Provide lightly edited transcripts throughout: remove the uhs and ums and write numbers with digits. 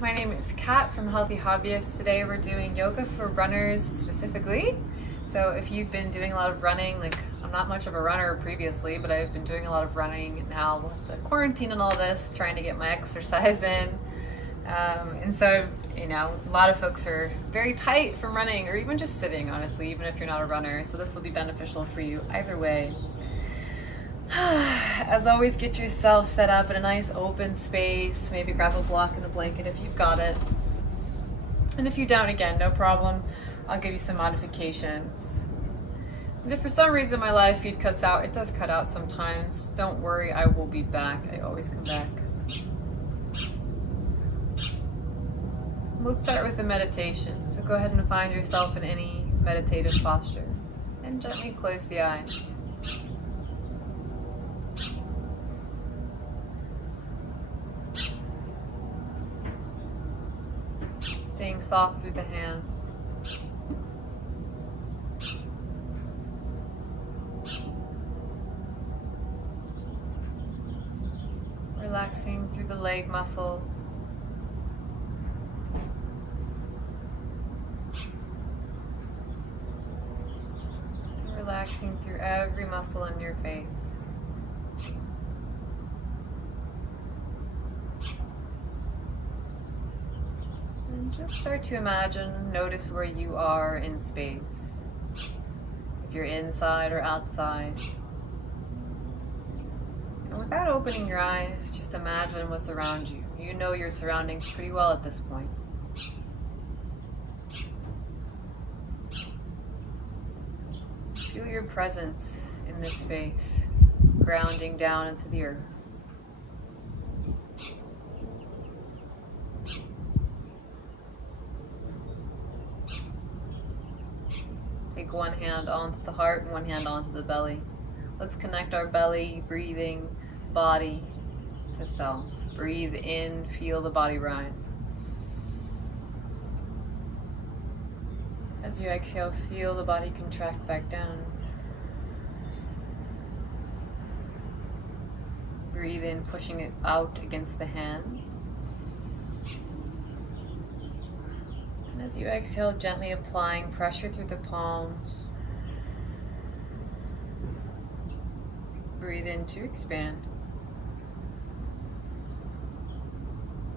my name is Kat from Healthy Hobbyist. Today we're doing yoga for runners specifically. So if you've been doing a lot of running, like I'm not much of a runner previously, but I've been doing a lot of running now with the quarantine and all this, trying to get my exercise in. And so, you know, a lot of folks are very tight from running or even just sitting, honestly, even if you're not a runner. So this will be beneficial for you either way. As always, get yourself set up in a nice open space. Maybe grab a block and a blanket if you've got it. And if you don't, again, no problem. I'll give you some modifications. And if for some reason my live feed cuts out, it does cut out sometimes. Don't worry, I will be back. I always come back. We'll start with a meditation. So go ahead and find yourself in any meditative posture and gently close the eyes. Staying soft through the hands. Relaxing through the leg muscles. Relaxing through every muscle in your face. And just start to imagine, notice where you are in space. If you're inside or outside. And without opening your eyes, just imagine what's around you. You know your surroundings pretty well at this point. Feel your presence in this space, grounding down into the earth. Take one hand onto the heart and one hand onto the belly. Let's connect our belly, breathing, body to self. Breathe in, feel the body rise. As you exhale, feel the body contract back down. Breathe in, pushing it out against the hands. And as you exhale, gently applying pressure through the palms. Breathe in to expand.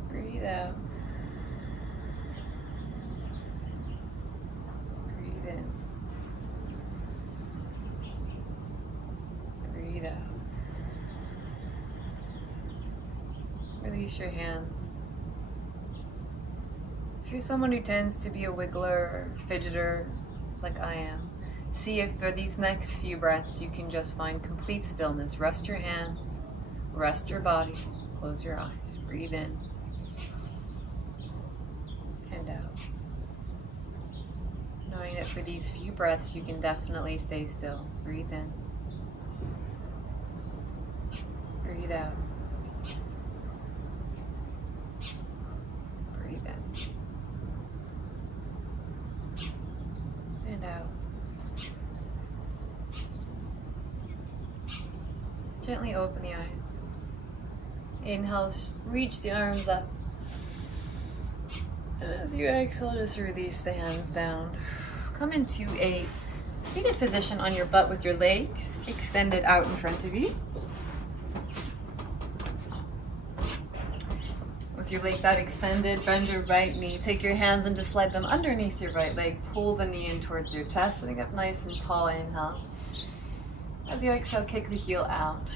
Breathe out. Breathe in. Breathe out. Release your hands. If you're someone who tends to be a wiggler or fidgeter, like I am, see if for these next few breaths you can just find complete stillness. Rest your hands, rest your body, close your eyes, breathe in and out. Knowing that for these few breaths you can definitely stay still. Breathe in, breathe out, breathe in and out. Gently open the eyes. Inhale, reach the arms up. And as you exhale, just release the hands down. Come into a seated position on your butt with your legs extended out in front of you. With your legs out extended, bend your right knee. Take your hands and just slide them underneath your right leg. Pull the knee in towards your chest, sitting up nice and tall. Inhale. As you exhale, kick the heel out.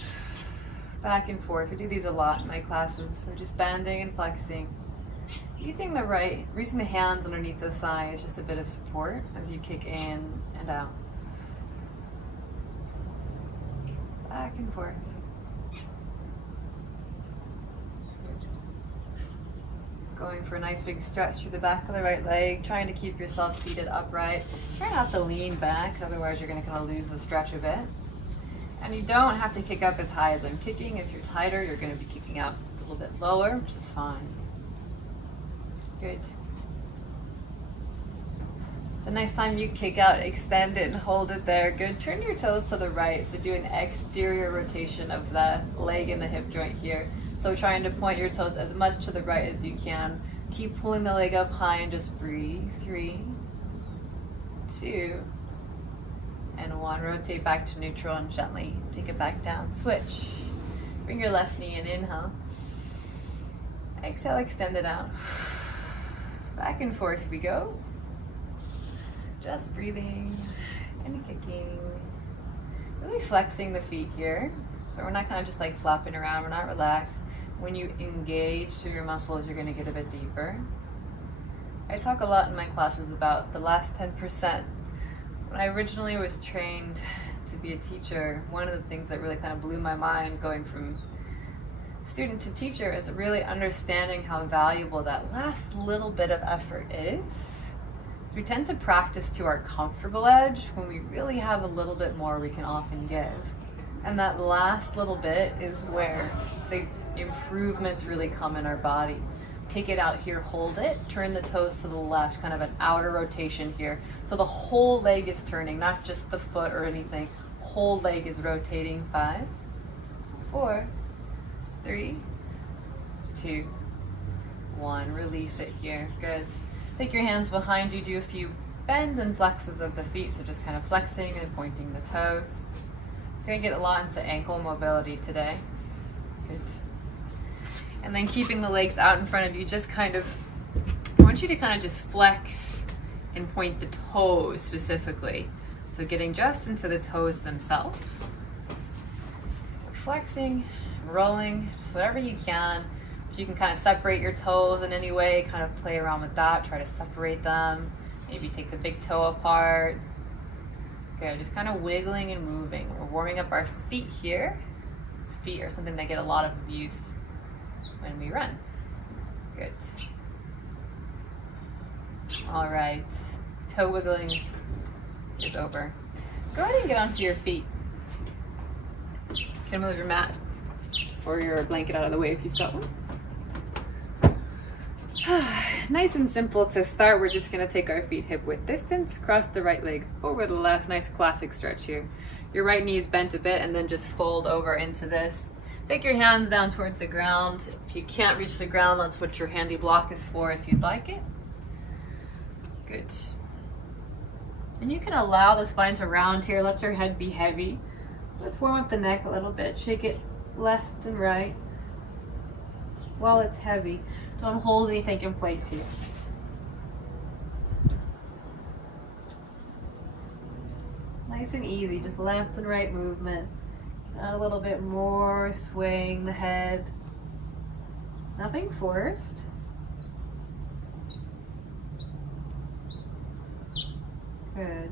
Back and forth. We do these a lot in my classes. So just bending and flexing. Using the hands underneath the thighs, just a bit of support as you kick in and out. Back and forth. Good. Going for a nice big stretch through the back of the right leg, trying to keep yourself seated upright. Try not to lean back, otherwise you're going to kind of lose the stretch a bit. And you don't have to kick up as high as I'm kicking. If you're tighter, you're going to be kicking up a little bit lower, which is fine. Good. The next time you kick out, extend it and hold it there. Good. Turn your toes to the right. So do an exterior rotation of the leg and the hip joint here. So trying to point your toes as much to the right as you can. Keep pulling the leg up high and just breathe. 3, 2, and 1. Rotate back to neutral and gently take it back down. Switch. Bring your left knee in. Inhale. Exhale, extend it out. Back and forth we go. Just breathing and kicking. Really flexing the feet here. So we're not kind of just like flopping around, we're not relaxed. When you engage through your muscles, you're gonna get a bit deeper. I talk a lot in my classes about the last 10%. When I originally was trained to be a teacher, one of the things that really kind of blew my mind going from student to teacher is really understanding how valuable that last little bit of effort is. So we tend to practice to our comfortable edge when we really have a little bit more we can often give. And that last little bit is where the improvements really come in our body. Kick it out here, hold it, turn the toes to the left, kind of an outer rotation here. So the whole leg is turning, not just the foot or anything. Whole leg is rotating. 5, 4, 3, 2, 1. Release it here. Good. Take your hands behind you, do a few bends and flexes of the feet, so just kind of flexing and pointing the toes. We're gonna get a lot into ankle mobility today. Good. And then keeping the legs out in front of you, just kind of, I want you to kind of just flex and point the toes specifically. So getting just into the toes themselves. Flexing, rolling, just whatever you can. If you can kind of separate your toes in any way, kind of play around with that, try to separate them. Maybe take the big toe apart. Good, just kind of wiggling and moving. We're warming up our feet here. These feet are something that get a lot of use when we run. Good. All right, toe wiggling is over. Go ahead and get onto your feet. You can move your mat or your blanket out of the way if you've got one. Nice and simple to start. We're just gonna take our feet hip width distance, cross the right leg over the left. Nice classic stretch here. Your right knee is bent a bit and then just fold over into this. Take your hands down towards the ground. If you can't reach the ground, that's what your handy block is for if you'd like it. Good. And you can allow the spine to round here. Let your head be heavy. Let's warm up the neck a little bit. Shake it left and right while it's heavy. Don't hold anything in place here. Nice and easy, just left and right movement. Add a little bit more, swaying the head. Nothing forced. Good.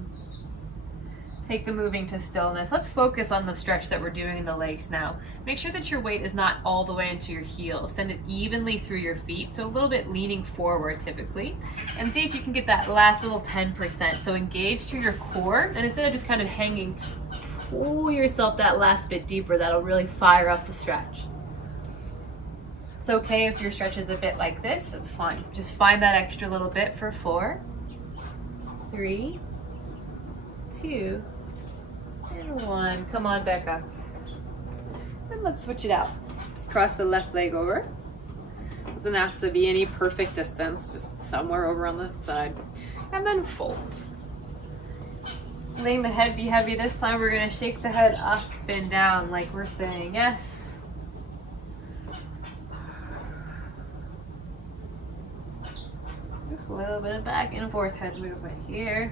Take the moving to stillness. Let's focus on the stretch that we're doing in the legs now. Make sure that your weight is not all the way into your heels. Send it evenly through your feet, so a little bit leaning forward typically. And see if you can get that last little 10%. So engage through your core, and instead of just kind of hanging, pull yourself that last bit deeper. That'll really fire up the stretch. It's okay if your stretch is a bit like this, that's fine. Just find that extra little bit for 4, 3, 2, and 1. Come on, back up. And let's switch it out. Cross the left leg over. Doesn't have to be any perfect distance, just somewhere over on the side. And then fold. Letting the head be heavy. This time we're gonna shake the head up and down like we're saying yes. Just a little bit of back and forth head movement here.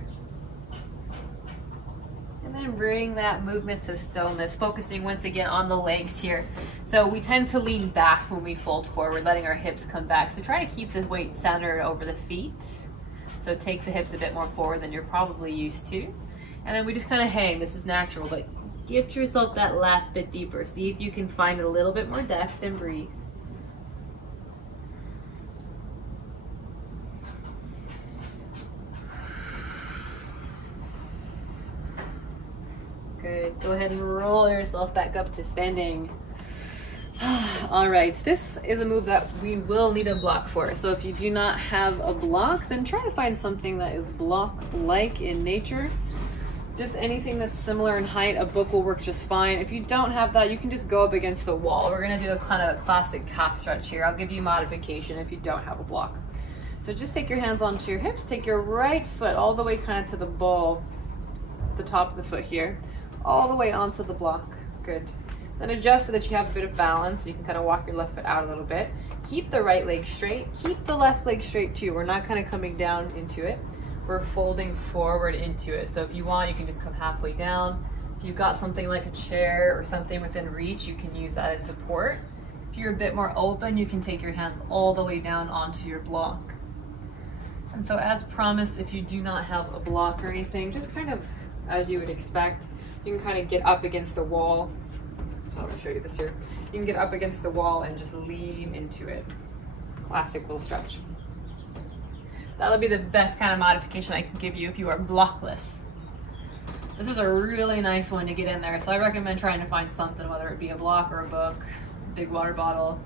And then bring that movement to stillness, focusing once again on the legs here. So we tend to lean back when we fold forward, letting our hips come back. So try to keep the weight centered over the feet. So take the hips a bit more forward than you're probably used to. And then we just kind of hang. This is natural, but get yourself that last bit deeper. See if you can find a little bit more depth and breathe. Good. Go ahead and roll yourself back up to standing. All right, this is a move that we will need a block for. So if you do not have a block, then try to find something that is block-like in nature. Just anything that's similar in height. A book will work just fine. If you don't have that, you can just go up against the wall. We're gonna do a kind of a classic calf stretch here. I'll give you modification if you don't have a block. So just take your hands onto your hips, take your right foot all the way kind of to the ball, the top of the foot here, all the way onto the block. Good. Then adjust so that you have a bit of balance. You can kind of walk your left foot out a little bit. Keep the right leg straight. Keep the left leg straight too. We're not kind of coming down into it. We're folding forward into it. So if you want, you can just come halfway down. If you've got something like a chair or something within reach, you can use that as support. If you're a bit more open, you can take your hands all the way down onto your block. And so as promised, if you do not have a block or anything, just kind of as you would expect, you can kind of get up against the wall. I'm going to show you this here. You can get up against the wall and just lean into it. Classic little stretch. That'll be the best kind of modification I can give you if you are blockless. This is a really nice one to get in there, so I recommend trying to find something, whether it be a block or a book, big water bottle.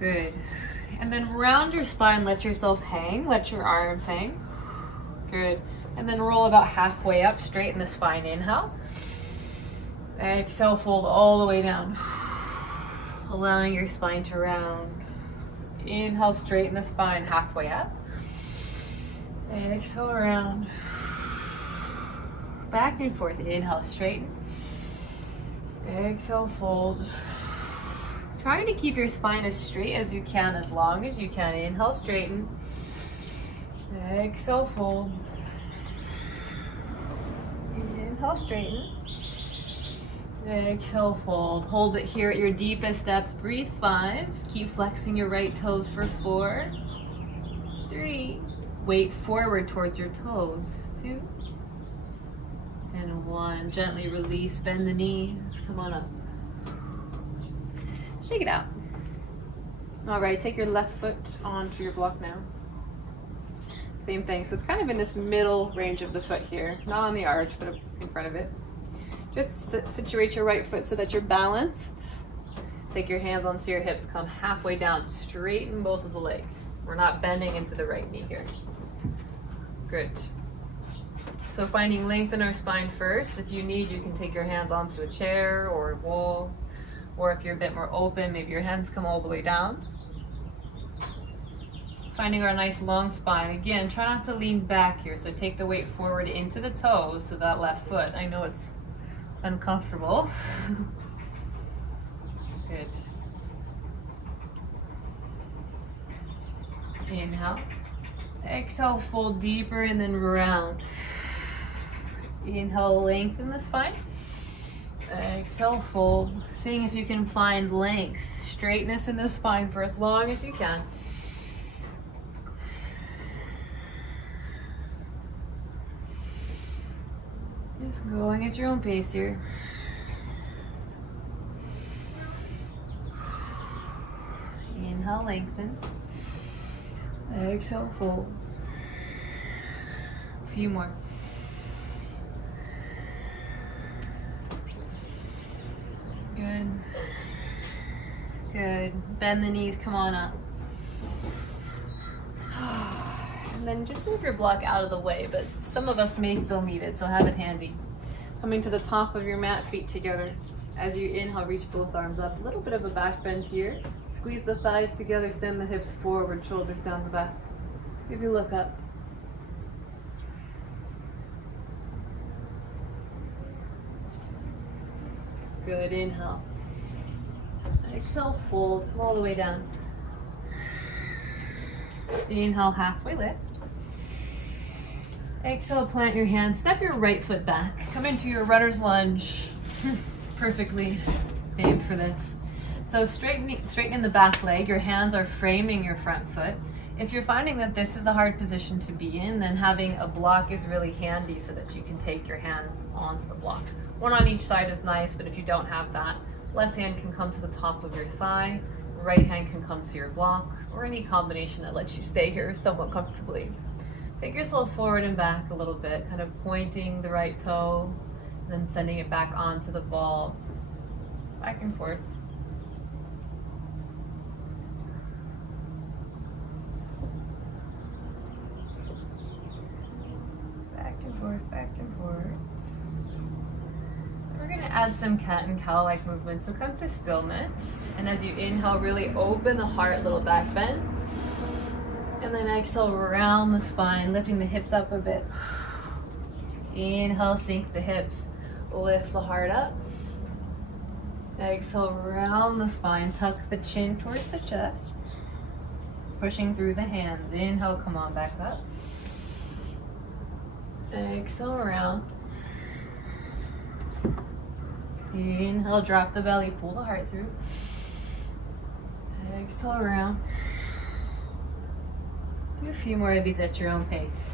Good. And then round your spine, let yourself hang, let your arms hang. Good. And then roll about halfway up, straighten the spine, inhale. Exhale, fold all the way down. Allowing your spine to round. Inhale, straighten the spine, halfway up. Exhale, round. Back and forth, inhale, straighten. Exhale, fold. Trying to keep your spine as straight as you can, as long as you can. Inhale, straighten. Exhale, fold. Inhale, straighten. Exhale, fold. Hold it here at your deepest depth. Breathe 5. Keep flexing your right toes for 4, 3. Weight forward towards your toes. 2. And 1. Gently release, bend the knees. Come on up. Shake it out. All right, take your left foot onto your block now. Same thing, so it's kind of in this middle range of the foot here. Not on the arch, but in front of it. Just situate your right foot so that you're balanced. Take your hands onto your hips, come halfway down, straighten both of the legs. We're not bending into the right knee here. Good. So finding length in our spine first. If you need, you can take your hands onto a chair or a wall. Or if you're a bit more open, maybe your hands come all the way down. Finding our nice long spine. Again, try not to lean back here. So take the weight forward into the toes, so that left foot. I know it's uncomfortable. Good. Inhale. Exhale, fold deeper and then round. Inhale, lengthen the spine. Exhale, fold. Seeing if you can find length, straightness in the spine for as long as you can. Just going at your own pace here. Inhale, lengthens. Exhale, folds. A few more. Good. Good. Bend the knees, come on up. And then just move your block out of the way, but some of us may still need it, so have it handy. Coming to the top of your mat, feet together. As you inhale, reach both arms up. A little bit of a back bend here. Squeeze the thighs together, send the hips forward, shoulders down the back. Maybe look up. Good, inhale. Exhale, fold all the way down. Inhale, halfway lift. Exhale, plant your hands, step your right foot back. Come into your runner's lunge. Perfectly named for this. So straighten the back leg. Your hands are framing your front foot. If you're finding that this is a hard position to be in, then having a block is really handy so that you can take your hands onto the block. One on each side is nice, but if you don't have that, left hand can come to the top of your thigh, right hand can come to your block, or any combination that lets you stay here somewhat comfortably. Take yourself forward and back a little bit, kind of pointing the right toe, and then sending it back onto the ball. Back and forth. Back and forth, back and forth. We're going to add some cat and cow-like movement. So come to stillness. And as you inhale, really open the heart, little back bend. And then exhale, round the spine, lifting the hips up a bit. Inhale, sink the hips, lift the heart up. Exhale, round the spine, tuck the chin towards the chest. Pushing through the hands. Inhale, come on back up. Exhale, round. Inhale, drop the belly, pull the heart through. Exhale, round. Do a few more of these at your own pace.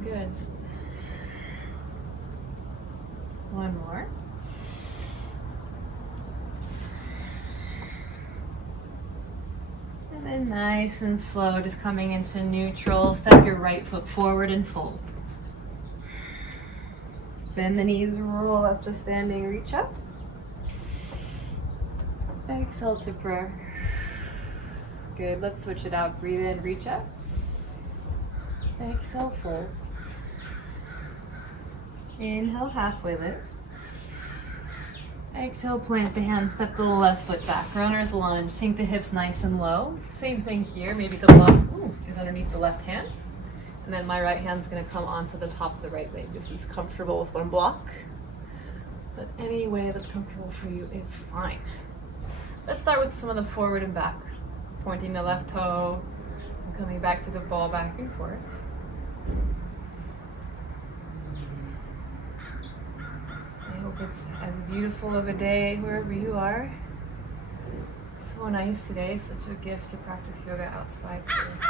Good. One more. And then nice and slow, just coming into neutral. Step your right foot forward and fold. Bend the knees, roll up to standing, reach up. Exhale to prayer. Good, let's switch it out. Breathe in, reach up. Exhale, fold. Inhale, halfway lift. Exhale, plant the hands, step the left foot back. Runner's lunge, sink the hips nice and low. Same thing here, maybe the bum is underneath the left hand. And then my right hand's gonna come onto the top of the right leg. This is comfortable with one block, but any way that's comfortable for you is fine. Let's start with some of the forward and back. Pointing the left toe, and coming back to the ball, back and forth. I hope it's as beautiful of a day wherever you are. So nice today, such a gift to practice yoga outside today.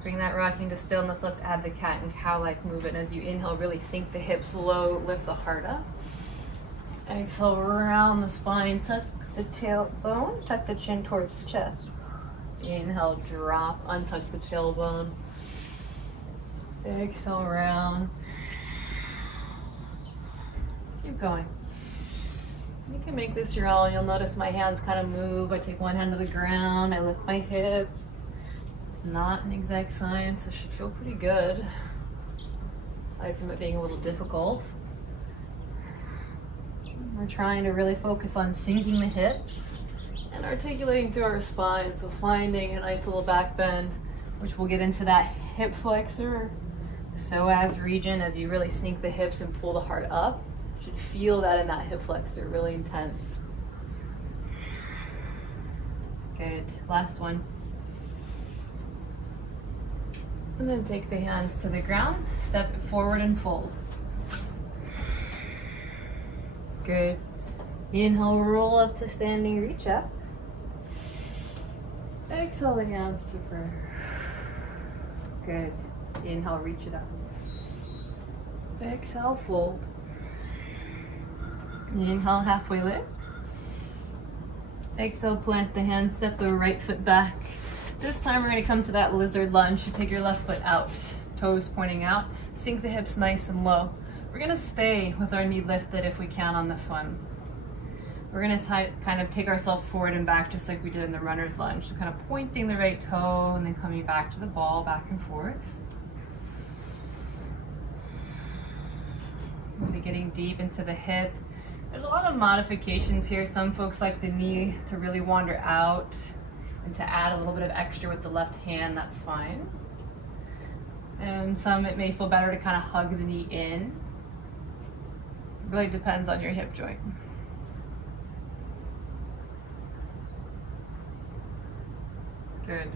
Bring that rocking to stillness. Let's add the cat and cow-like movement. As you inhale, really sink the hips low, lift the heart up. Exhale, round the spine, tuck the tailbone, tuck the chin towards the chest. Inhale, drop, untuck the tailbone. Exhale, round. Keep going. You can make this your own. You'll notice my hands kind of move. I take one hand to the ground, I lift my hips. It's not an exact science. It should feel pretty good, aside from it being a little difficult. We're trying to really focus on sinking the hips and articulating through our spine. So finding a nice little back bend, which we'll get into that hip flexor, psoas region as you really sink the hips and pull the heart up. You should feel that in that hip flexor, really intense. Good, last one. And then take the hands to the ground, step it forward and fold. Good. Inhale, roll up to standing, reach up. Exhale the hands to prayer. Good. Inhale, reach it up. Exhale, fold. Inhale, halfway lift. Exhale, plant the hands, step the right foot back. This time we're going to come to that lizard lunge. You take your left foot out, toes pointing out. Sink the hips nice and low. We're going to stay with our knee lifted if we can on this one. We're going to kind of take ourselves forward and back just like we did in the runner's lunge. So kind of pointing the right toe and then coming back to the ball, back and forth. Really getting deep into the hip. There's a lot of modifications here. Some folks like the knee to really wander out and to add a little bit of extra with the left hand, that's fine. And some it may feel better to kind of hug the knee in. It really depends on your hip joint. Good.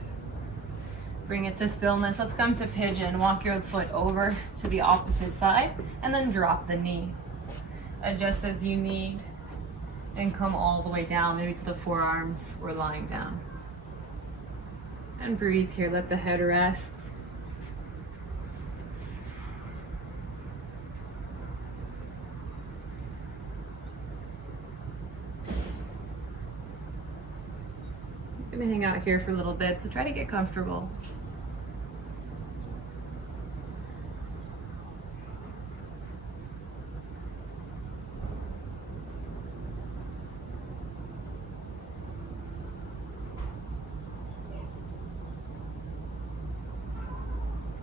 Bring it to stillness. Let's come to pigeon. Walk your foot over to the opposite side and then drop the knee. Adjust as you need and come all the way down, maybe to the forearms or lying down. And breathe here, let the head rest. I'm gonna hang out here for a little bit, so try to get comfortable.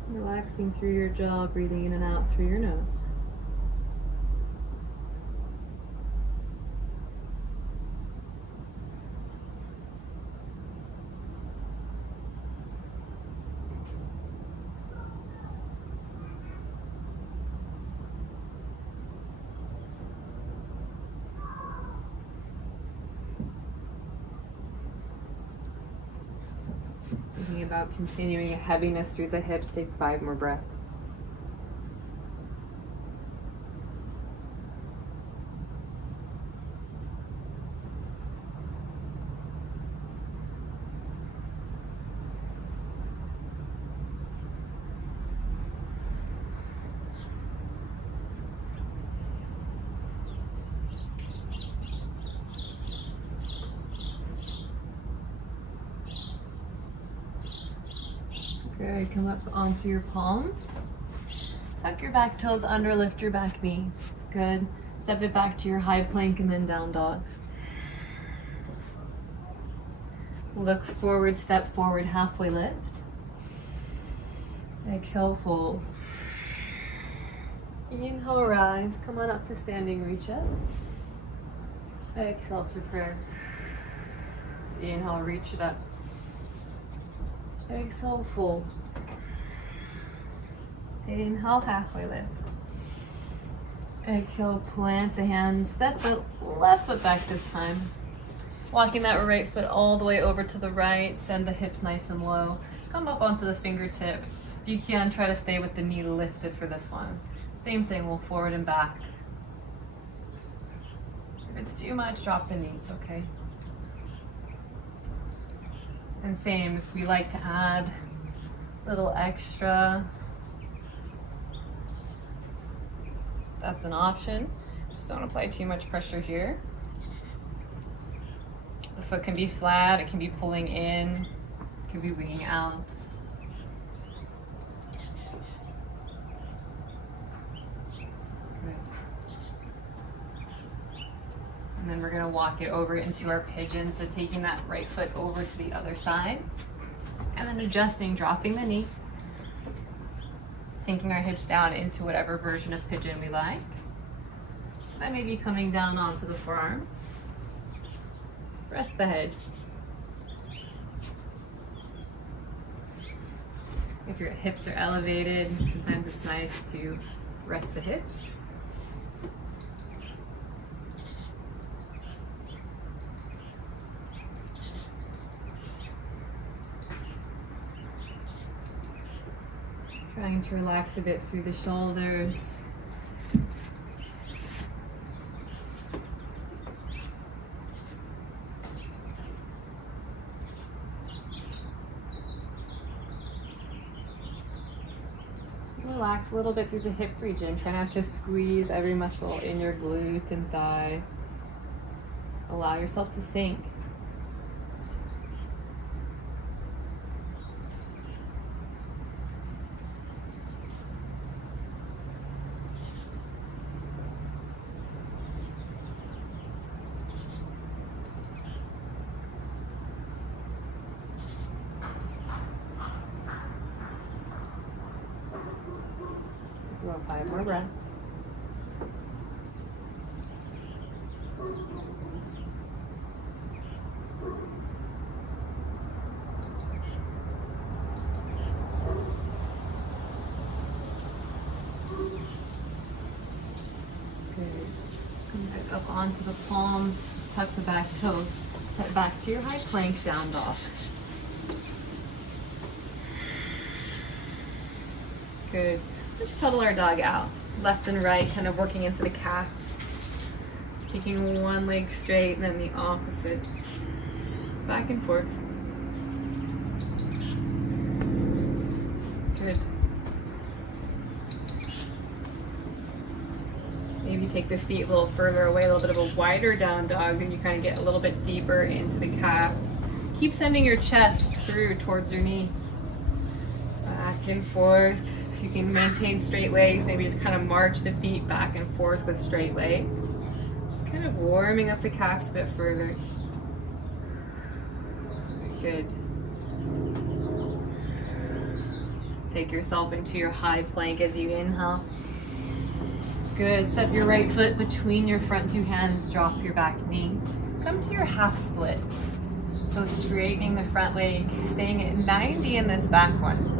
Relaxing through your jaw, breathing in and out through your nose. Thinking about continuing a heaviness through the hips, take 5 more breaths. Good, come up onto your palms. Tuck your back toes under, lift your back knee. Good. Step it back to your high plank and then down dog. Look forward, step forward, halfway lift. Exhale, fold. Inhale, rise. Come on up to standing, reach up. Exhale to prayer. Inhale, reach it up. Exhale, fold. Inhale, halfway lift. Exhale, plant the hands. Step the left foot back this time. Walking that right foot all the way over to the right. Send the hips nice and low. Come up onto the fingertips. If you can, try to stay with the knee lifted for this one. Same thing, we'll forward and back. If it's too much, drop the knees, okay? And same, if we like to add a little extra, that's an option. Just don't apply too much pressure here. The foot can be flat, it can be pulling in, it can be winging out. Good. And then we're gonna walk it over into our pigeon. So taking that right foot over to the other side and then adjusting, dropping the knee, sinking our hips down into whatever version of pigeon we like. Then maybe coming down onto the forearms. Rest the head. If your hips are elevated, sometimes it's nice to rest the hips. Trying to relax a bit through the shoulders. Relax a little bit through the hip region. Try not to squeeze every muscle in your glute and thigh. Allow yourself to sink. About 5 more breaths. Good. Come back up onto the palms, tuck the back toes. Step back to your high plank, down dog. Good. Let's pedal our dog out, left and right, kind of working into the calf. Taking one leg straight and then the opposite. Back and forth. Good. Maybe take the feet a little further away, a little bit of a wider down dog, then you kind of get a little bit deeper into the calf. Keep sending your chest through towards your knee. Back and forth. You can maintain straight legs, maybe just kind of march the feet back and forth with straight legs. Just kind of warming up the calves a bit further. Good. Take yourself into your high plank as you inhale. Good, step your right foot between your front two hands, drop your back knee. Come to your half split. So straightening the front leg, staying at 90 in this back one.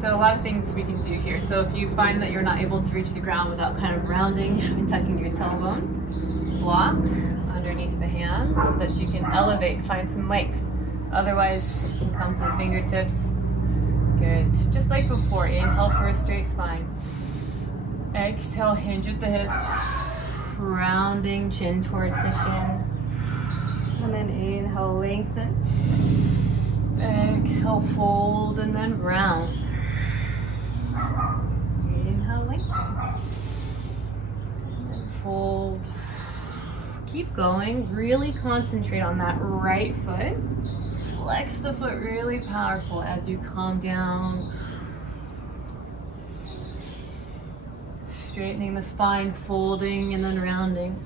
So a lot of things we can do here. So if you find that you're not able to reach the ground without kind of rounding and tucking your tailbone, block underneath the hands so that you can elevate, find some length. Otherwise, you can come to the fingertips. Good, just like before, inhale for a straight spine. Exhale, hinge at the hips, rounding chin towards the shin. And then inhale, lengthen. Exhale, fold, and then round. Inhale, lengthen. And fold. Keep going. Really concentrate on that right foot. Flex the foot really powerful as you calm down. Straightening the spine, folding, and then rounding.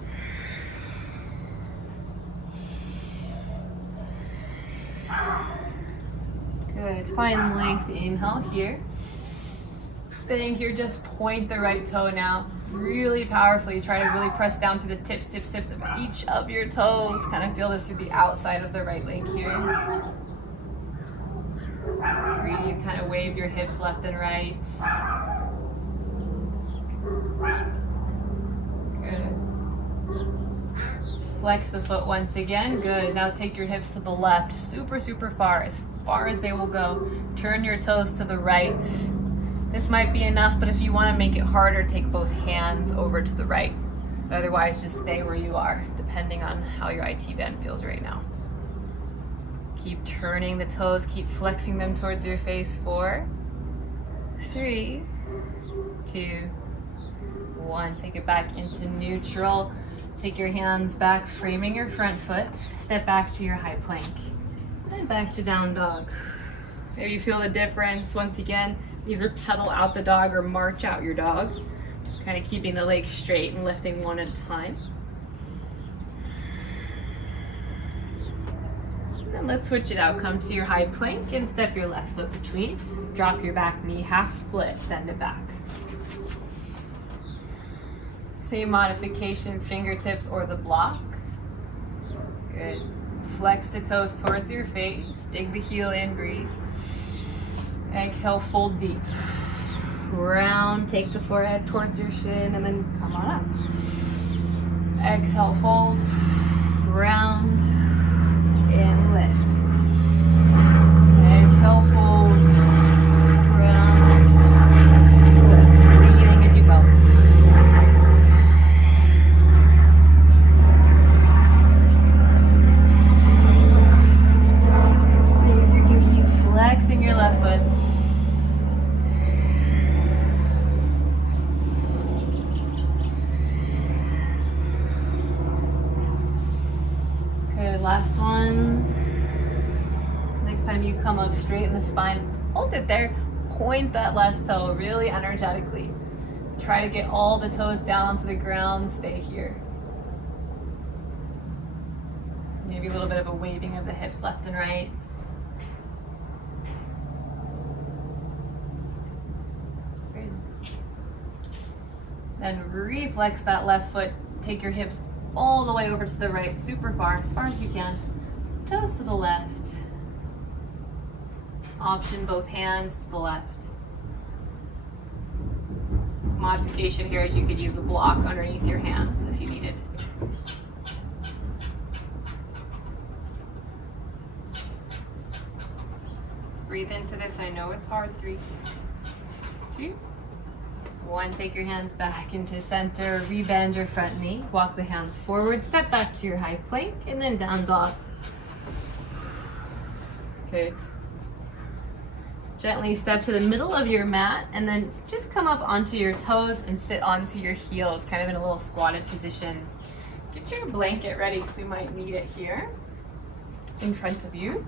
Good, find length, inhale here. Staying here, just point the right toe now. Really powerfully, try to really press down to the tips of each of your toes. Kind of feel this through the outside of the right leg here. Breathe, kind of wave your hips left and right. Good. Flex the foot once again. Good. Now take your hips to the left, super far as they will go. Turn your toes to the right. This might be enough, but if you want to make it harder, take both hands over to the right. Otherwise, just stay where you are, depending on how your IT band feels right now. Keep turning the toes, keep flexing them towards your face. 4, 3, 2, 1. Take it back into neutral. Take your hands back, framing your front foot. Step back to your high plank. And back to down dog. Maybe you feel the difference. Once again, either pedal out the dog or march out your dog. Just kind of keeping the legs straight and lifting one at a time. And let's switch it out. Come to your high plank and step your left foot between. Drop your back knee, half split, send it back. Same modifications, fingertips or the block. Good. Flex the toes towards your face. Dig the heel in, breathe. Exhale, fold deep. Round, take the forehead towards your shin and then come on up. Exhale, fold. Round and lift. Exhale, fold. Round, lift. Breathing as you go. Flexing your left foot. Okay, last one. Next time you come up straight in the spine, hold it there. Point that left toe really energetically. Try to get all the toes down onto the ground. Stay here. Maybe a little bit of a waving of the hips left and right. Then reflex that left foot. Take your hips all the way over to the right, super far as you can. Toes to the left. Option both hands to the left. Modification here is you could use a block underneath your hands if you needed. Breathe into this. I know it's hard. 3, 2, 1. Take your hands back into center, rebend your front knee, walk the hands forward, step back to your high plank, and then down dog. Good. Gently step to the middle of your mat, and then just come up onto your toes and sit onto your heels, kind of in a little squatted position. Get your blanket ready because we might need it here in front of you.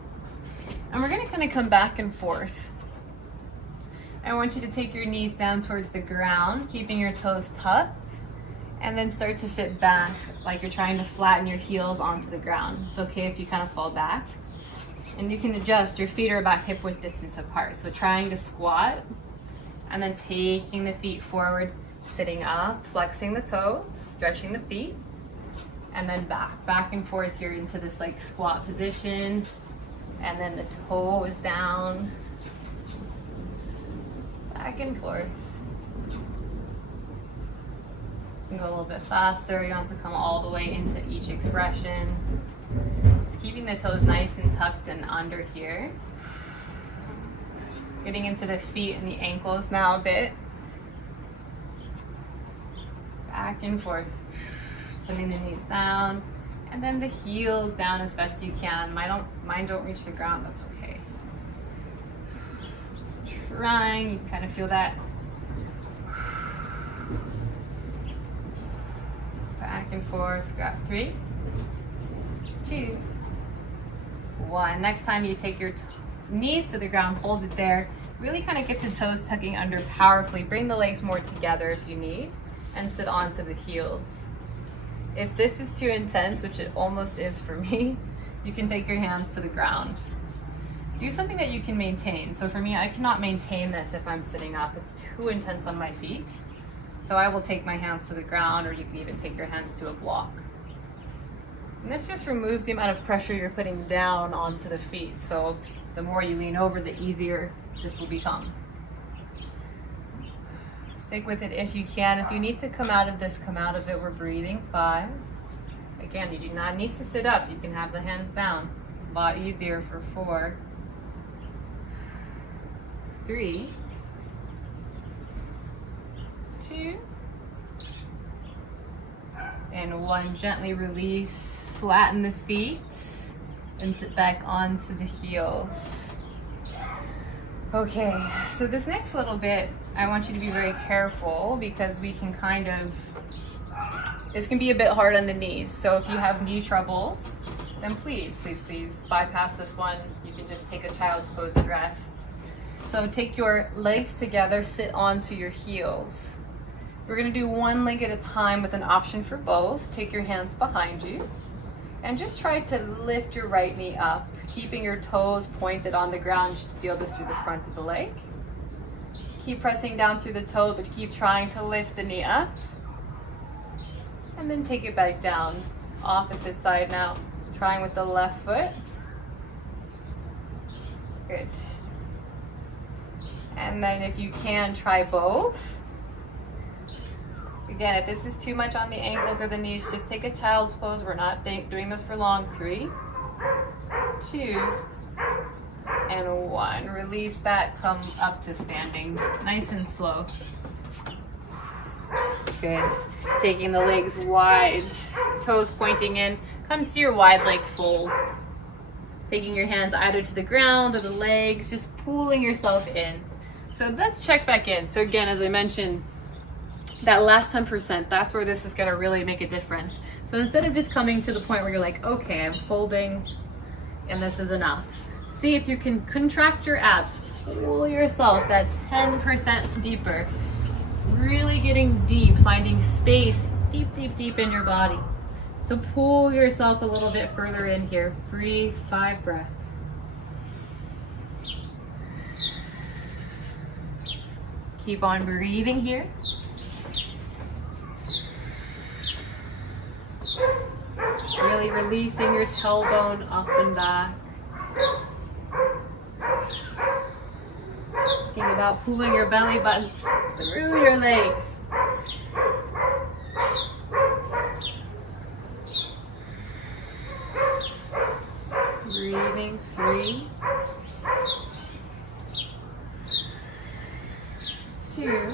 And we're gonna kind of come back and forth. I want you to take your knees down towards the ground, keeping your toes tucked, and then start to sit back like you're trying to flatten your heels onto the ground. It's okay if you kind of fall back. And you can adjust, your feet are about hip width distance apart. So trying to squat and then taking the feet forward, sitting up, flexing the toes, stretching the feet, and then back and forth here into this like squat position. And then the toe is down, back and forth. You can go a little bit faster, you don't have to come all the way into each expression. Just keeping the toes nice and tucked and under here. Getting into the feet and the ankles now a bit. Back and forth. Sending the knees down. And then the heels down as best you can. Mine don't reach the ground, that's okay. Just trying, you can kind of feel that. Back and forth, got 3, 2, 1. Next time you take your knees to the ground, hold it there. Really kind of get the toes tucking under powerfully. Bring the legs more together if you need, and sit onto the heels. If this is too intense, which it almost is for me, you can take your hands to the ground. Do something that you can maintain. So for me, I cannot maintain this if I'm sitting up. It's too intense on my feet. So I will take my hands to the ground, or you can even take your hands to a block. And this just removes the amount of pressure you're putting down onto the feet. So the more you lean over, the easier this will become. Stick with it if you can. If you need to come out of this, come out of it. We're breathing. 5. Again, you do not need to sit up. You can have the hands down. It's a lot easier for 4, 3, 2, and 1. Gently release, flatten the feet, and sit back onto the heels. Okay, so this next little bit, I want you to be very careful because we can this can be a bit hard on the knees. So if you have knee troubles, then please bypass this one. You can just take a child's pose and rest. So take your legs together, sit onto your heels. We're gonna do one leg at a time with an option for both. Take your hands behind you and just try to lift your right knee up, keeping your toes pointed on the ground. You should feel this through the front of the leg. Keep pressing down through the toe, but keep trying to lift the knee up. And then take it back down. Opposite side now. Trying with the left foot. Good. And then if you can, try both. Again, if this is too much on the ankles or the knees, just take a child's pose. We're not doing this for long. 3, 2, and 1. Release that, come up to standing. Nice and slow. Good. Taking the legs wide, toes pointing in. Come to your wide leg fold. Taking your hands either to the ground or the legs, just pulling yourself in. So let's check back in. So again, as I mentioned, that last 10%, that's where this is gonna really make a difference. So instead of just coming to the point where you're like, okay, I'm folding and this is enough. See if you can contract your abs, pull yourself that 10% deeper. Really getting deep, finding space deep, deep, deep in your body. So pull yourself a little bit further in here. Breathe, 5 breaths. Keep on breathing here. Really releasing your tailbone up and back. Thinking about pulling your belly button through your legs. Breathing. 3, 2,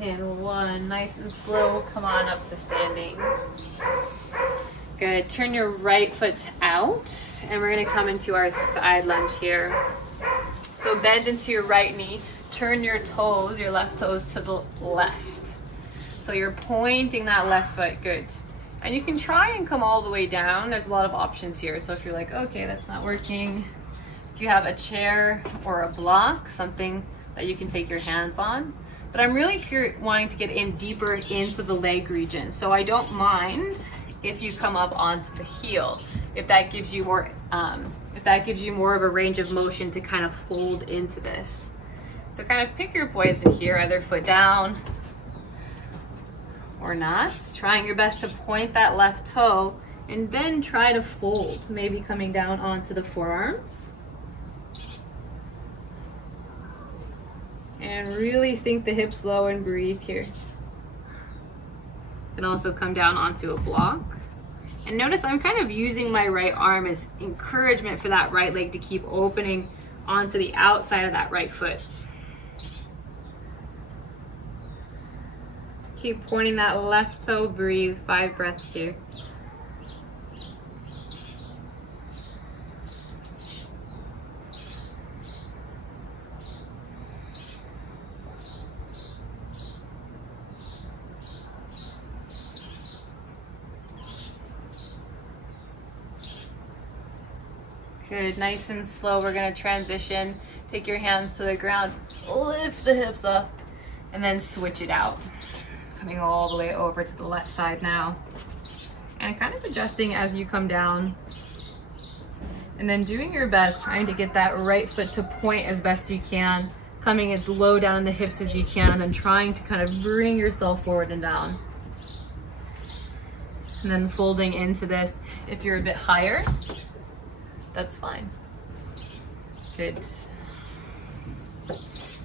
and 1. Nice and slow, come on up to standing. Good, turn your right foot out and we're gonna come into our side lunge here. So bend into your right knee, turn your toes, your left toes to the left. So you're pointing that left foot, good. And you can try and come all the way down. There's a lot of options here. So if you're like, okay, that's not working. If you have a chair or a block, something that you can take your hands on. But I'm really wanting to get in deeper into the leg region. So I don't mind if you come up onto the heel, if that gives you more of a range of motion to kind of fold into this. So kind of pick your poison here, either foot down or not. Trying your best to point that left toe and then try to fold, maybe coming down onto the forearms. And really sink the hips low and breathe here. And also come down onto a block. And notice I'm kind of using my right arm as encouragement for that right leg to keep opening onto the outside of that right foot. Keep pointing that left toe, breathe, 5 breaths here. Good, nice and slow. We're gonna transition. Take your hands to the ground, lift the hips up, and then switch it out. Coming all the way over to the left side now. And kind of adjusting as you come down. And then doing your best, trying to get that right foot to point as best you can, coming as low down in the hips as you can, and then trying to kind of bring yourself forward and down. And then folding into this. If you're a bit higher, that's fine. Good.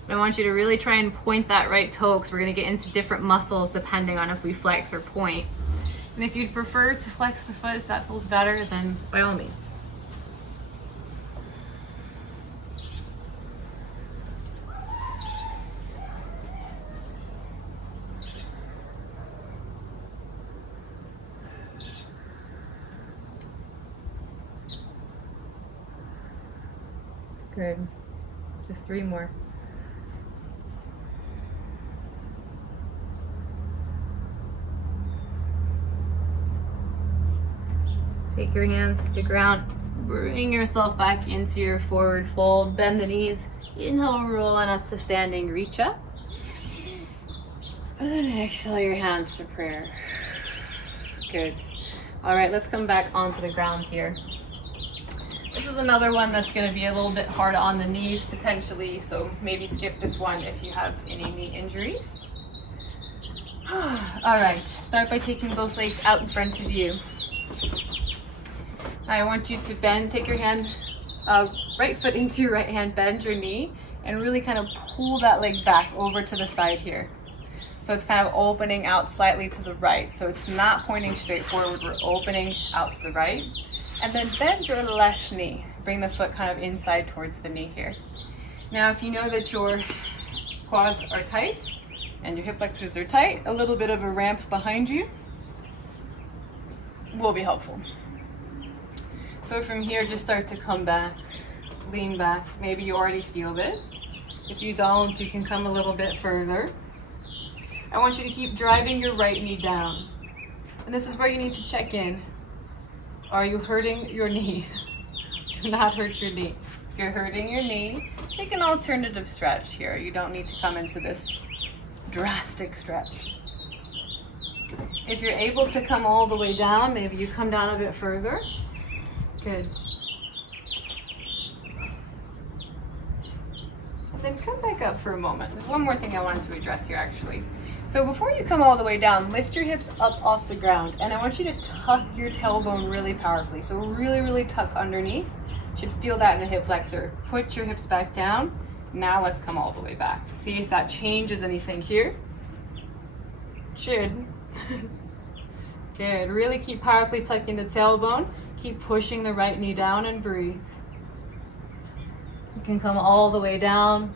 I want you to really try and point that right toe, because we're gonna get into different muscles depending on if we flex or point. And if you'd prefer to flex the foot, if that feels better, then by all means. Good. Just 3 more. Take your hands to the ground, bring yourself back into your forward fold, bend the knees, inhale, rolling up to standing, reach up. And then exhale your hands to prayer. Good. All right, let's come back onto the ground here. This is another one that's gonna be a little bit hard on the knees potentially, so maybe skip this one if you have any knee injuries. All right, start by taking both legs out in front of you. I want you to bend, take your hand, right foot into your right hand, bend your knee, and really kind of pull that leg back over to the side here. So it's kind of opening out slightly to the right. So it's not pointing straight forward, we're opening out to the right. And then bend your left knee. Bring the foot kind of inside towards the knee here. Now, if you know that your quads are tight and your hip flexors are tight, a little bit of a ramp behind you will be helpful. So from here, just start to come back, lean back. Maybe you already feel this. If you don't, you can come a little bit further. I want you to keep driving your right knee down. And this is where you need to check in. Are you hurting your knee? Do not hurt your knee. If you're hurting your knee, take an alternative stretch here. You don't need to come into this drastic stretch. If you're able to come all the way down, maybe you come down a bit further. Good. And then come back up for a moment. There's one more thing I wanted to address here actually. So before you come all the way down, lift your hips up off the ground, and I want you to tuck your tailbone really powerfully. So really, really tuck underneath. You should feel that in the hip flexor. Put your hips back down. Now let's come all the way back. See if that changes anything here. Should. Good. Really keep powerfully tucking the tailbone. Keep pushing the right knee down and breathe. You can come all the way down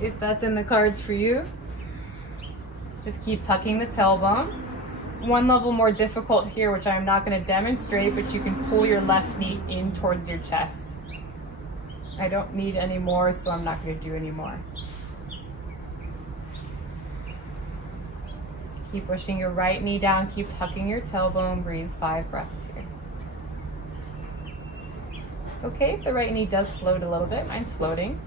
if that's in the cards for you. Just keep tucking the tailbone. One level more difficult here, which I'm not going to demonstrate, but you can pull your left knee in towards your chest. I don't need any more, so I'm not going to do any more. Keep pushing your right knee down, keep tucking your tailbone, breathe 5 breaths here. It's okay if the right knee does float a little bit, mine's floating.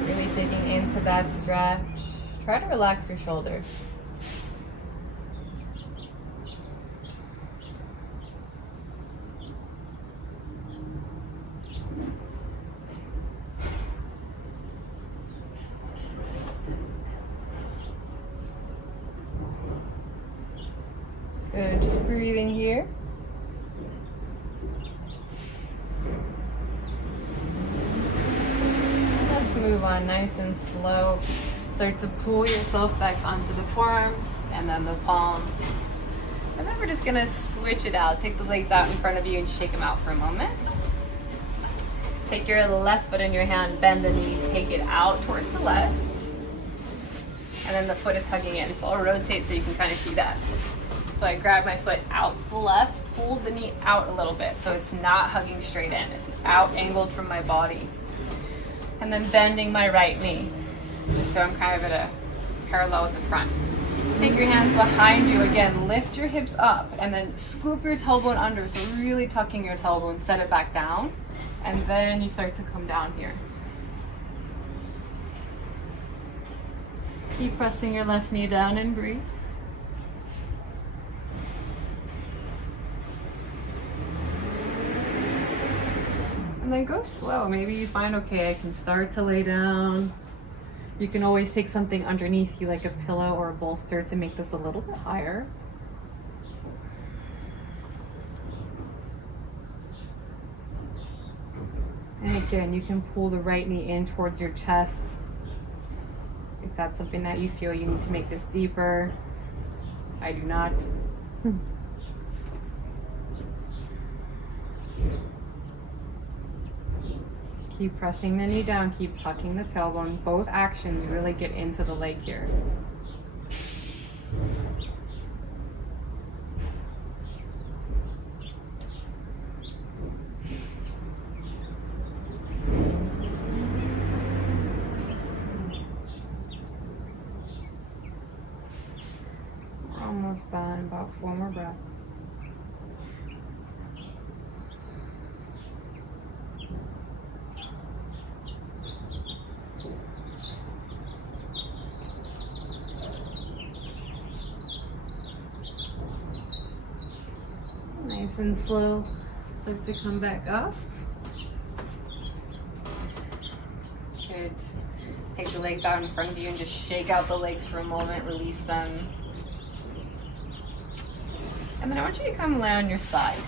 Really digging into that stretch. Try to relax your shoulders. Good, just breathing here. Let's move on nice and slow. Start to pull yourself back onto the forearms and then the palms. And then we're just gonna switch it out. Take the legs out in front of you and shake them out for a moment. Take your left foot in your hand, bend the knee, take it out towards the left. And then the foot is hugging in. So I'll rotate so you can kind of see that. So I grab my foot out to the left, pull the knee out a little bit so it's not hugging straight in. It's out angled from my body. And then bending my right knee, just so I'm kind of at a parallel with the front. Take your hands behind you again, lift your hips up, and then scoop your tailbone under, so really tucking your tailbone, set it back down, and then you start to come down here. Keep pressing your left knee down and breathe. And then go slow. Maybe you find, okay, I can start to lay down. You can always take something underneath you like a pillow or a bolster to make this a little bit higher. And again, you can pull the right knee in towards your chest. If that's something that you feel you need to make this deeper. I do not. Keep pressing the knee down, keep tucking the tailbone. Both actions really get into the leg here. We're almost done, about 4 more breaths. Nice and slow, start to come back up. Good. Take the legs out in front of you and just shake out the legs for a moment, release them. And then I want you to come lay on your side.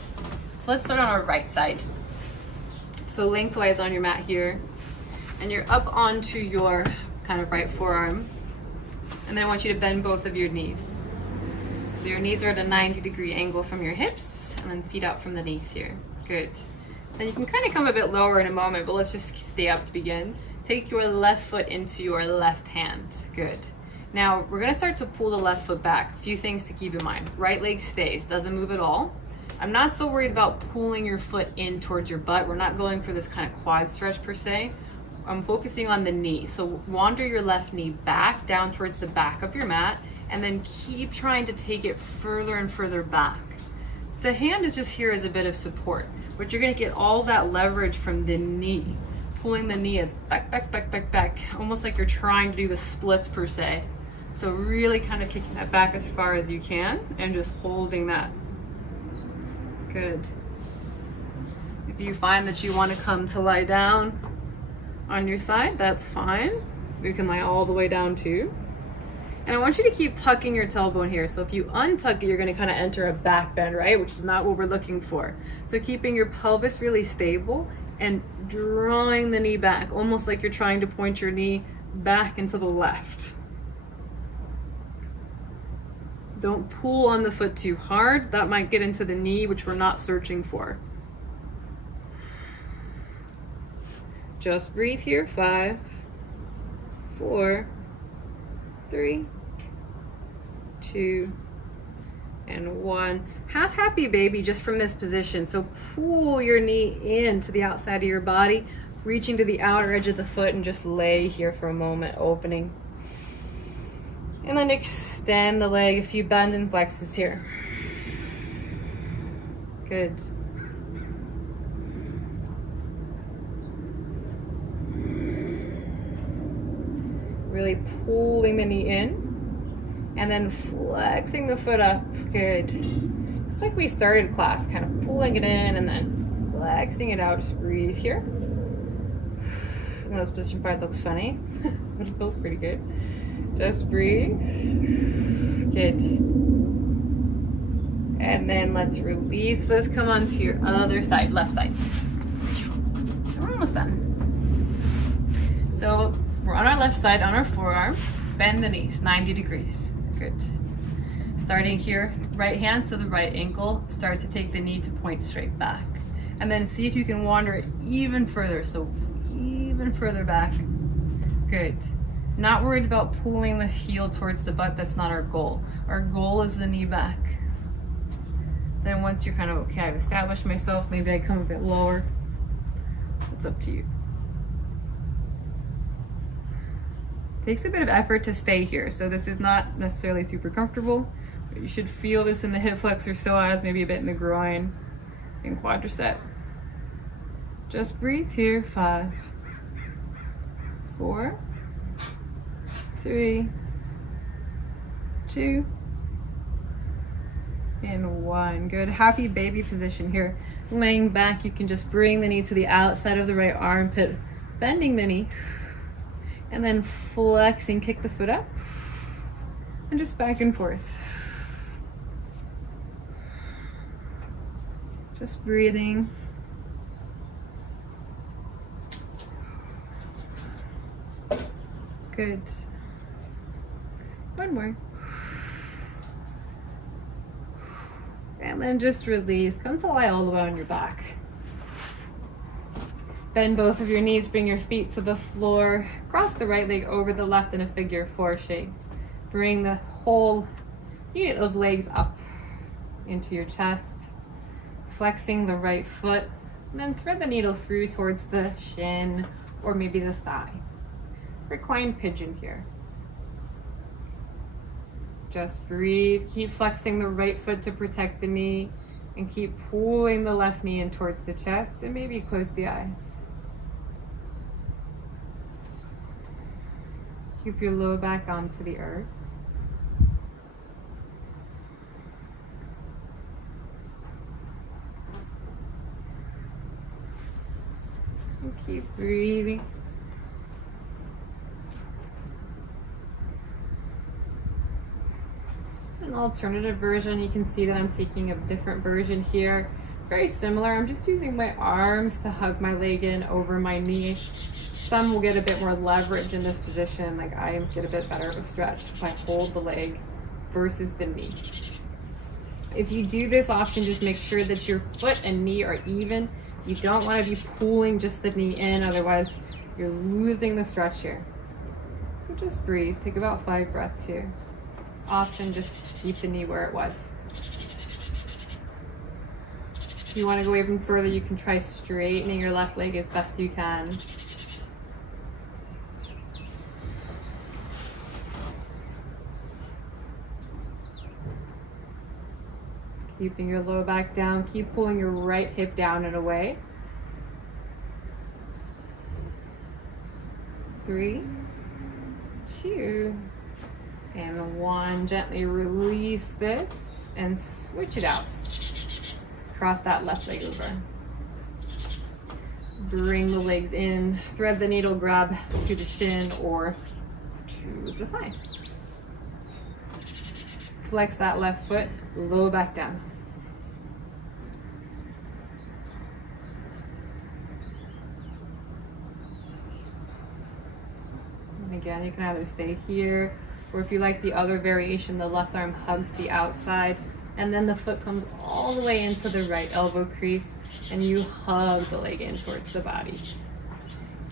So let's start on our right side. So lengthwise on your mat here, and you're up onto your kind of right forearm. And then I want you to bend both of your knees. So your knees are at a 90-degree angle from your hips, and then feet out from the knees here. Good. Then you can kind of come a bit lower in a moment, but let's just stay up to begin. Take your left foot into your left hand. Good. Now we're gonna start to pull the left foot back. A few things to keep in mind. Right leg stays, doesn't move at all. I'm not so worried about pulling your foot in towards your butt. We're not going for this kind of quad stretch per se. I'm focusing on the knee. So wander your left knee back down towards the back of your mat, and then keep trying to take it further and further back. The hand is just here as a bit of support, but you're gonna get all that leverage from the knee, pulling the knee as back, back, back, back, back, almost like you're trying to do the splits per se. So really kind of kicking that back as far as you can and just holding that. Good. If you find that you want to come to lie down on your side, that's fine. You can lie all the way down too. And I want you to keep tucking your tailbone here. So if you untuck it, you're going to kind of enter a back bend, right? Which is not what we're looking for. So keeping your pelvis really stable and drawing the knee back, almost like you're trying to point your knee back into the left. Don't pull on the foot too hard. That might get into the knee, which we're not searching for. Just breathe here. 5, 4, 3, 2, and 1. Half happy baby just from this position. So pull your knee in to the outside of your body, reaching to the outer edge of the foot, and just lay here for a moment, opening. And then extend the leg, a few bend and flexes here. Good. Really pulling the knee in and then flexing the foot up. Good. Just like we started class, kind of pulling it in and then flexing it out. Just breathe here. I know this position part looks funny, but it feels pretty good. Just breathe. Good. And then let's release this. Come on to your other side, left side. We're almost done. So we're on our left side, on our forearm. Bend the knees, 90 degrees. Good. Starting here, right hand, so the right ankle starts to take the knee to point straight back. And then see if you can wander it even further, so even further back. Good. Not worried about pulling the heel towards the butt, that's not our goal. Our goal is the knee back. Then once you're kind of okay, I've established myself, maybe I come a bit lower. It's up to you. Takes a bit of effort to stay here, so this is not necessarily super comfortable, but you should feel this in the hip flexor psoas, maybe a bit in the groin and quadricep. Just breathe here. 5, 4, 3, 2, and 1. Good. Happy baby position here. Laying back, you can just bring the knee to the outside of the right armpit, bending the knee, and then flexing, kick the foot up, and just back and forth. Just breathing. Good. One more. And then just release. Come to lie all the way on your back. Bend both of your knees, bring your feet to the floor. Cross the right leg over the left in a figure 4 shape. Bring the whole unit of legs up into your chest. Flexing the right foot. And then thread the needle through towards the shin or maybe the thigh. Reclined pigeon here. Just breathe. Keep flexing the right foot to protect the knee and keep pulling the left knee in towards the chest and maybe close the eyes. Keep your lower back onto the earth. And keep breathing. An alternative version, you can see that I'm taking a different version here. Very similar, I'm just using my arms to hug my leg in over my knee. Some will get a bit more leverage in this position, like I get a bit better of a stretch if I hold the leg versus the knee. If you do this option, just make sure that your foot and knee are even. You don't want to be pulling just the knee in, otherwise you're losing the stretch here. So just breathe, take about 5 breaths here. Option, just keep the knee where it was. If you want to go even further, you can try straightening your left leg as best you can. Keeping your lower back down, keep pulling your right hip down and away. 3, 2, and 1. Gently release this and switch it out. Cross that left leg over. Bring the legs in, thread the needle, grab to the shin or to the thigh. Flex that left foot, lower back down. And again, you can either stay here, or if you like the other variation, the left arm hugs the outside, and then the foot comes all the way into the right elbow crease, and you hug the leg in towards the body.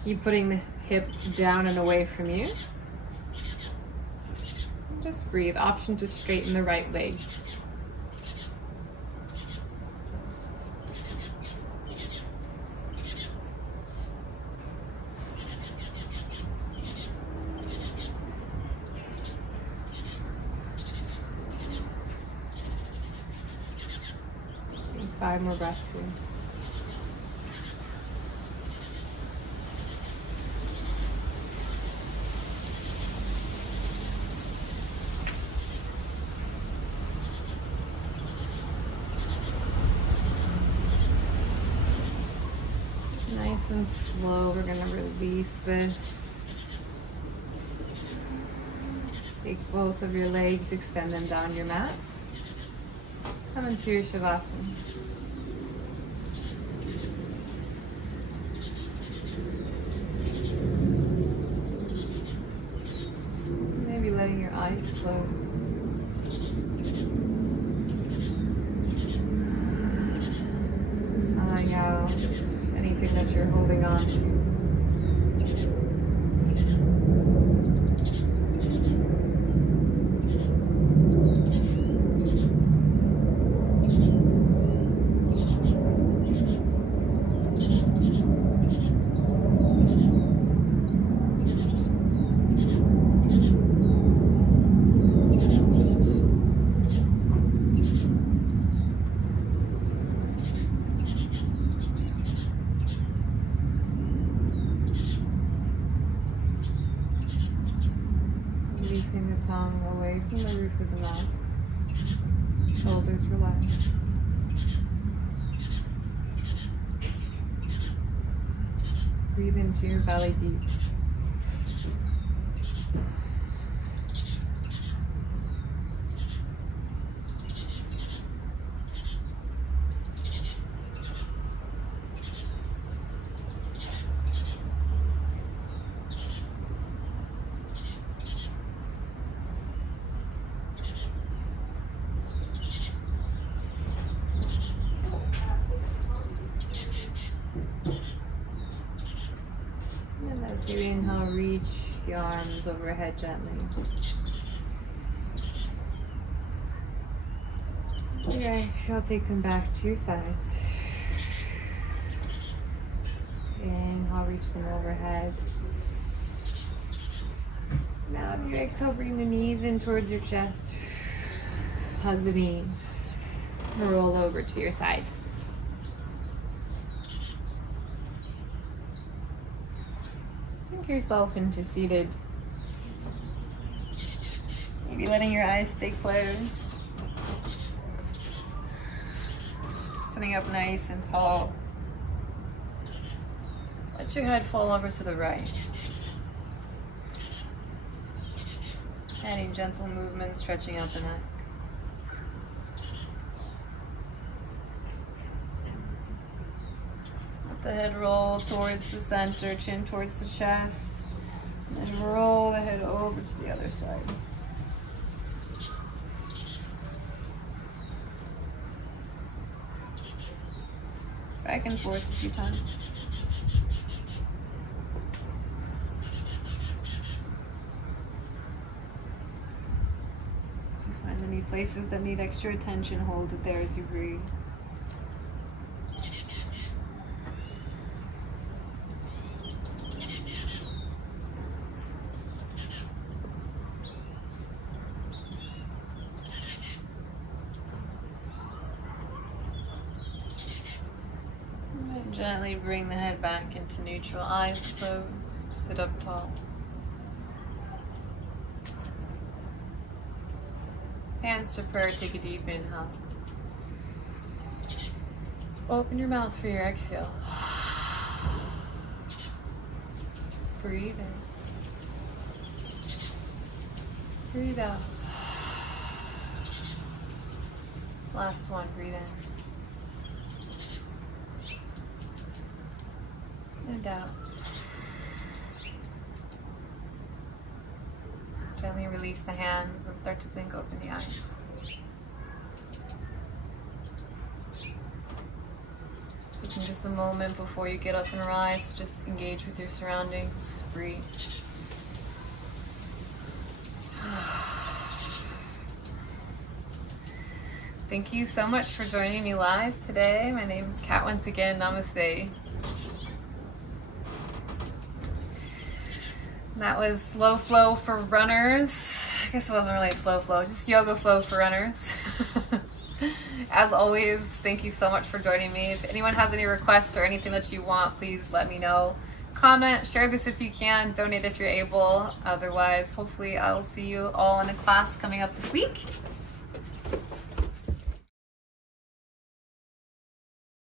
Keep putting the hip down and away from you. Just breathe. Option to straighten the right leg. Take 5 more breaths here. Nice and slow, we're going to release this. Take both of your legs, extend them down your mat. Come into your Shavasana. Maybe letting your eyes close. Sighing out anything that you're holding on to. Releasing the tongue away from the roof of the mouth. Shoulders relaxed. Breathe into your belly deep. You inhale, reach the arms overhead gently. Your exhale, take them back to your sides. Inhale, reach them overhead. Now with your exhale, bring the knees in towards your chest. Hug the knees. Roll over to your side. Yourself into seated. Maybe letting your eyes stay closed. Sitting up nice and tall. Let your head fall over to the right. Adding gentle movement, stretching out the neck. The head roll towards the center, chin towards the chest, and then roll the head over to the other side. Back and forth a few times. If you find any places that need extra attention, hold it there as you breathe. Gently bring the head back into neutral, eyes closed, sit up tall. Hands to prayer, take a deep inhale. Open your mouth for your exhale. Breathe in. Breathe out. Last one, breathe in. And out. Gently release the hands and start to blink open the eyes. Taking just a moment before you get up and rise, just engage with your surroundings. Breathe. Thank you so much for joining me live today. My name is Kat once again. Namaste. That was slow flow for runners. I guess it wasn't really a slow flow, just yoga flow for runners. As always, thank you so much for joining me. If anyone has any requests or anything that you want, please let me know. Comment, share this if you can, donate if you're able. Otherwise, hopefully I'll see you all in a class coming up this week.